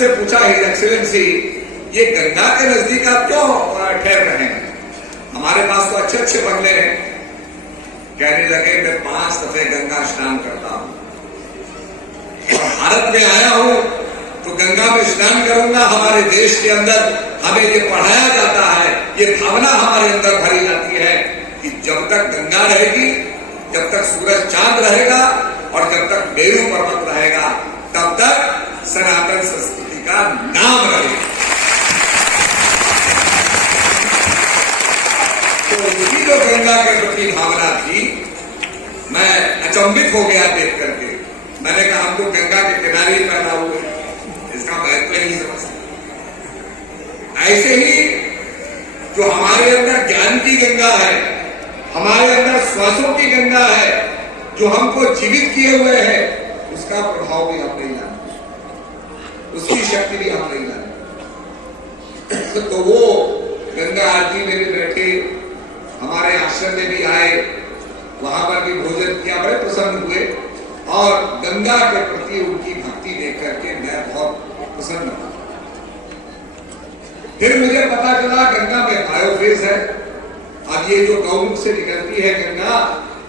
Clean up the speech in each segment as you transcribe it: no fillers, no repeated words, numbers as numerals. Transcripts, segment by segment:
से पूछा, his excellency, ये गंगा के नजदीक आप क्यों ठहर रहे हैं? हमारे पास तो अच्छे अच्छे बंगले हैं। कहने लगे, मैं 5 दफे गंगा स्नान करता हूं और भारत में आया हूं तो गंगा में स्नान करूंगा। हमारे देश के अंदर हमें ये पढ़ाया जाता है, ये भावना हमारे अंदर भरी जाती है कि जब तक गंगा रहेगी, जब तक सूरज चांद रहेगा और जब तक मेरू पर्वत रहेगा, तब तक सनातन संस्कृति का नाम रहेगा। तो उनकी जो गंगा के प्रति भावना थी, मैं अचंभित हो गया देख करके। मैंने कहा, हम तो गंगा के किनारे ही पैदा हुए, इसका महत्व नहीं समझते। ऐसे ही जो हमारे अंदर ज्ञान की गंगा है, हमारे अंदर श्वासों की गंगा है, जो हमको जीवित किए हुए है, उसका प्रभाव भी हम नहीं जानते, उसकी शक्ति भी हम नहीं जानते। तो वो गंगा आरती में भी बैठे, हमारे आश्रम में भी आए, वहां पर भी भोजन किया, बड़े प्रसन्न हुए और गंगा के प्रति उनकी भक्ति देख करके मैं बहुत प्रसन्न था। फिर मुझे पता चला गंगा में बायोफेज है। अब ये जो गौमुख से निकलती है गंगा,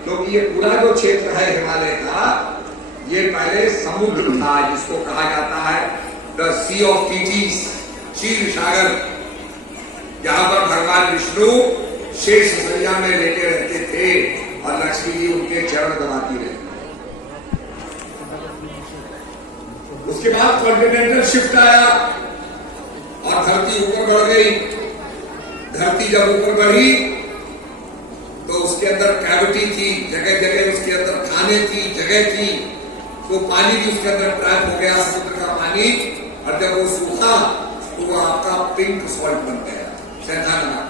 क्योंकि ये पूरा जो क्षेत्र है हिमालय का, ये पहले समुद्र था जिसको कहा जाता है द सी ऑफ टीटीज, क्षीर सागर, जहां पर भगवान विष्णु शेष सैया में लेटे रहते थे और लक्ष्मी जी उनके चरण दबाती रहे। उसके बाद कॉन्टिनेंटल शिफ्ट आया और धरती ऊपर बढ़ गई। धरती जब ऊपर बढ़ी तो उसके अंदर कैविटी थी, जगह जगह उसके अंदर खाने थी, जगह थी, तो पानी भी उसके अंदर ट्रैप हो गया, समुद्र का पानी। और जब वो सूखा तो वो आपका पिंक सॉल्ट बन गया, सेंधा नमक,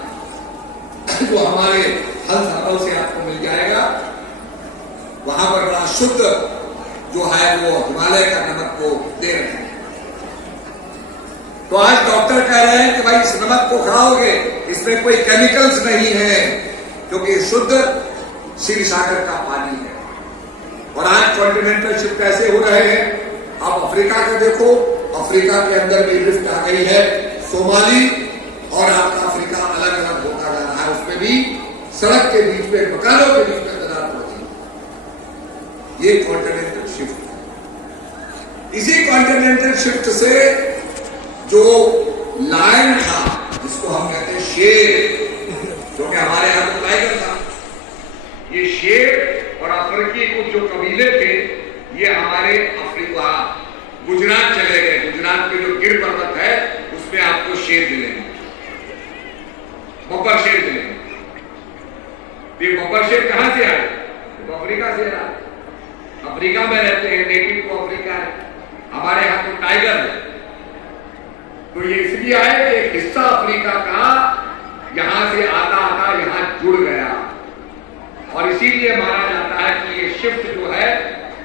जो हमारे हल हर्बल से आपको मिल जाएगा। वहां पर बड़ा शुद्ध जो है वो हिमालय का नमक को दे रहे हैं। तो आज डॉक्टर कह रहे हैं कि भाई इस नमक को खाओगे, इसमें कोई केमिकल्स नहीं है, क्योंकि शुद्ध क्षीर सागर का पानी है। और आज कॉन्टिनेंटल शिफ्ट कैसे हो रहे हैं? आप अफ्रीका को देखो, अफ्रीका के अंदर भी लिफ्ट आ गई है। सोमाली और आपका अफ्रीका अलग अलग होता जा रहा है, उसमें भी सड़क के बीच में, मकानों के बीच में दरार पड़ती है। ये कॉन्टिनेंटल शिफ्ट है। इसी कॉन्टिनेंटल शिफ्ट से जो लायन था, जिसको हम कहते हैं शेर, जो कि हमारे यहां तो टाइगर था, ये शेर और अफ्रीकी कुछ जो कबीले थे, ये हमारे अफ्रीका गुजरात चले गए। गुजरात के जो गिर पर्वत है उसमें आपको शेर मिलेंगे, बब्बर शेर मिलेंगे। ये बब्बर शेर कहां से आए? तो अफ्रीका से आए। अफ्रीका में रहते हैं, नेटिव को अफ्रीका है। हमारे यहां तो टाइगर है। तो ये इसलिए आए कि एक हिस्सा अफ्रीका का यहां से आता आता यहां जुड़ गया, और इसीलिए माना जाता है कि ये शिफ्ट जो है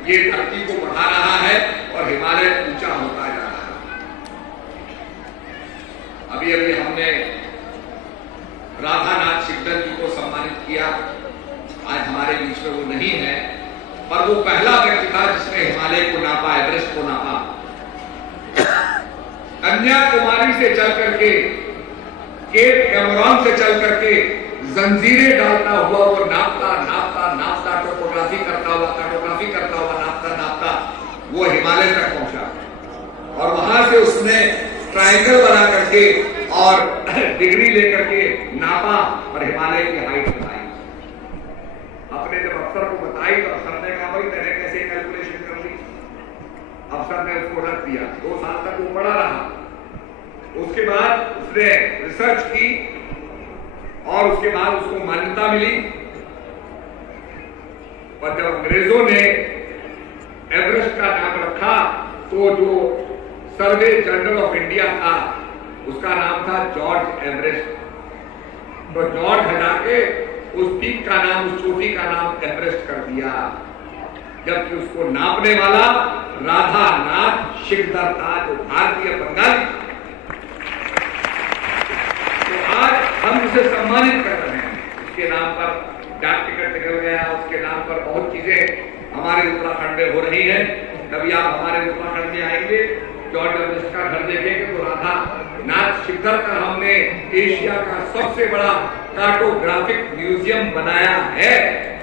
ये धरती को बढ़ा रहा है और हिमालय ऊंचा होता जा रहा है। अभी अभी हमने राधानाथ सिकदर जी को सम्मानित किया। आज हमारे बीच में वो नहीं है, पर वो पहला व्यक्ति था जिसने हिमालय को नापा, एवरेस्ट को नापा। कन्याकुमारी से चल करके, केप कैमरॉन से चल करके, जंजीरें डालता हुआ वो नापता नापता नापता, टोपोग्राफी करता हुआ, कार्टोग्राफी करता हुआ, नापता नापता वो हिमालय तक पहुंचा। और वहां से उसने ट्रायंगल बना करके और डिग्री लेकर के नापा और हिमालय की हाइट बताई। अपने जब अफसर को बताई तो अफसर ने कहा, भाई मैंने कैसे कैलकुलेशन कर ली? अफसर ने उसको रख दिया। 2 साल तक वो पड़ा रहा। उसके बाद उसने रिसर्च की और उसके बाद उसको मान्यता मिली। और जब अंग्रेजों ने एवरेस्ट का नाम रखा तो जो सर्वे जनरल ऑफ इंडिया था उसका नाम था जॉर्ज एवरेस्ट। तो जॉर्ज हटा के उस पीक का नाम, उस चोटी का नाम एवरेस्ट कर दिया, जबकि उसको नापने वाला राधानाथ सिकदर था, जो भारतीय बंगाली। तो आज हम उसे सम्मानित कर रहे हैं। उसके नाम पर डाक टिकट निकल गया, उसके नाम पर बहुत चीजें हमारे उत्तराखंड में हो रही है। कभी आप हमारे उत्तराखंड में आएंगे, जॉर्ज एवरेस्ट का घर था। नाथ शिखर पर हमने एशिया का सबसे बड़ा कार्टोग्राफिक म्यूजियम बनाया है।